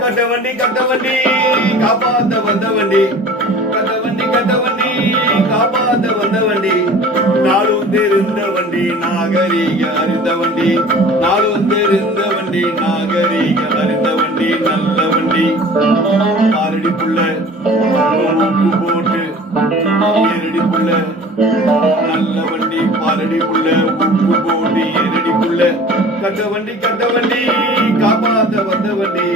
கட்ட வண்டி கட்ட வண்டி காப்பாத்த வந்த வண்டி. வண்டி. நாளும் தெரிந்த வண்டி நாகரீக அறிந்த வண்டி. நாளும் தெரிந்த வண்டி நாகரீக அறிந்த வண்டி நல்ல வண்டி. ஆரடி புள்ள போட்டு ஏரடி புள்ள நல்ல வண்டி பாரடி புள்ள உப்பு போட்டு ஏரடி புள்ள கட்ட வண்டி கட்ட வண்டி காப்பாத்த வந்த வண்டி.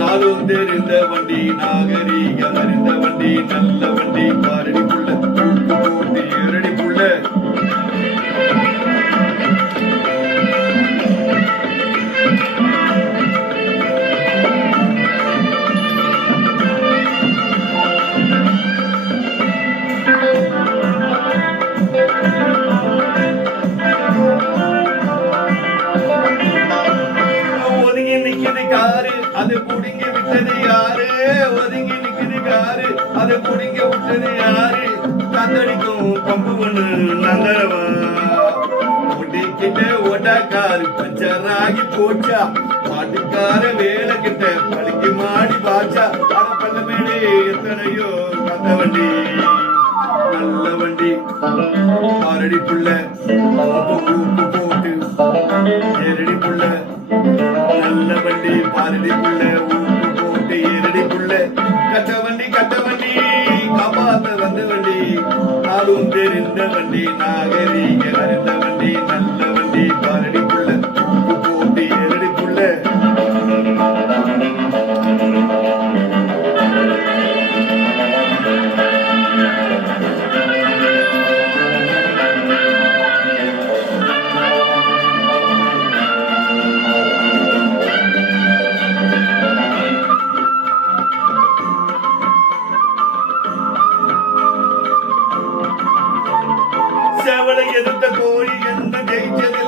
நாளும் தெரிந்த வண்டி நாகரீக அறிந்த வண்டி நல்ல வண்டி பாரடி புள்ள உப்பு அது புடிங்க விட்டது யாரு? ஒதுங்கி நிக்குது காரு அது புடிங்க விட்டது யாரு? காத்தடிக்கும் பம்பு ஒண்ணு நந்தரவா? ஒட்டிக்கிட்ட ஓட்டா பஞ்சர் ஆகி போச்சா? பாட்டுக்கார வேலை கிட்ட பழுக்கி மாடி பாச்சா? அட பல்ல மேலே எத்தனையோ வந்த வண்டி. நல்ல வண்டி. ஆரடி புள்ள கூப்பு போட்டு ஏரடி புள்ள. நல்ல வண்டி பாரடி புள்ள பண்ணி நாகரீக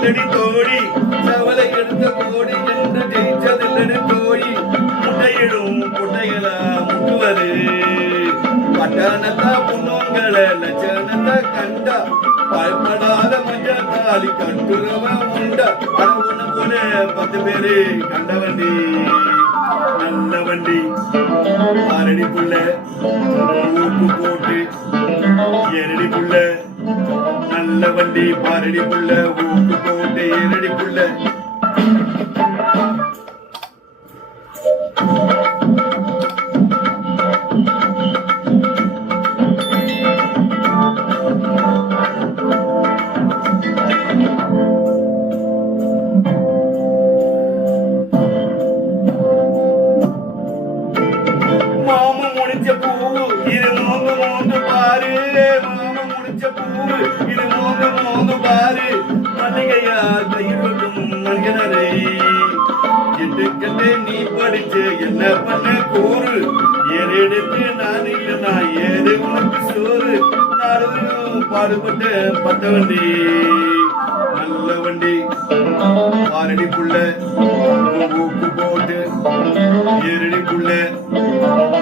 ஜெயிச்சதில்லடி தோழி சவலை எடுத்த கோடி என்று ஜெயிச்சதில்லடி தோழி முட்டையிடும் முட்டைகளா முட்டுவது. பட்டணத்தா புண்ணுங்களை லட்சணத்தை கண்டா பயப்படாத மஞ்சள் தாலி கட்டுறவன் உண்டா. அட உன்னை போல பத்து பேரு கண்ட வண்டி நல்ல வண்டி. ஆரடி புள்ள உப்பு போட்டு எரடி புள்ள. புள்ள வண்டி பாரடி புள்ள ஊக்கு போட்டு ஏரடி புள்ள. பூவு இது மோந்து மோந்து பாரு. மல்லிகையா கையிலும் மனிதனரே எட்டுக்கட்டே நீ படிச்சு என்ன பண்ண கூறு? ஏறெடுத்து நான் இல்லை நான் ஏறு உனக்கு சோறு. நாளும் பாடுபட்டு பத்த வண்டி நல்ல வண்டி. பாரடி புள்ள ஊக்கு போட்டு ஏரடி புள்ள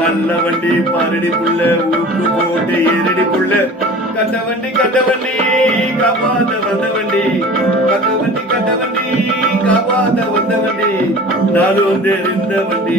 நல்ல வண்டி. பாரடி புள்ள ஊக்கு போட்டு ஏரடி புள்ள கட்ட வண்டி கட்ட வண்டி காப்பாத்த வந்த வண்டி கட்ட வண்டி கட்ட வண்டி காப்பாத்த வந்த வண்டி நாலு வந்து இருந்த வண்டி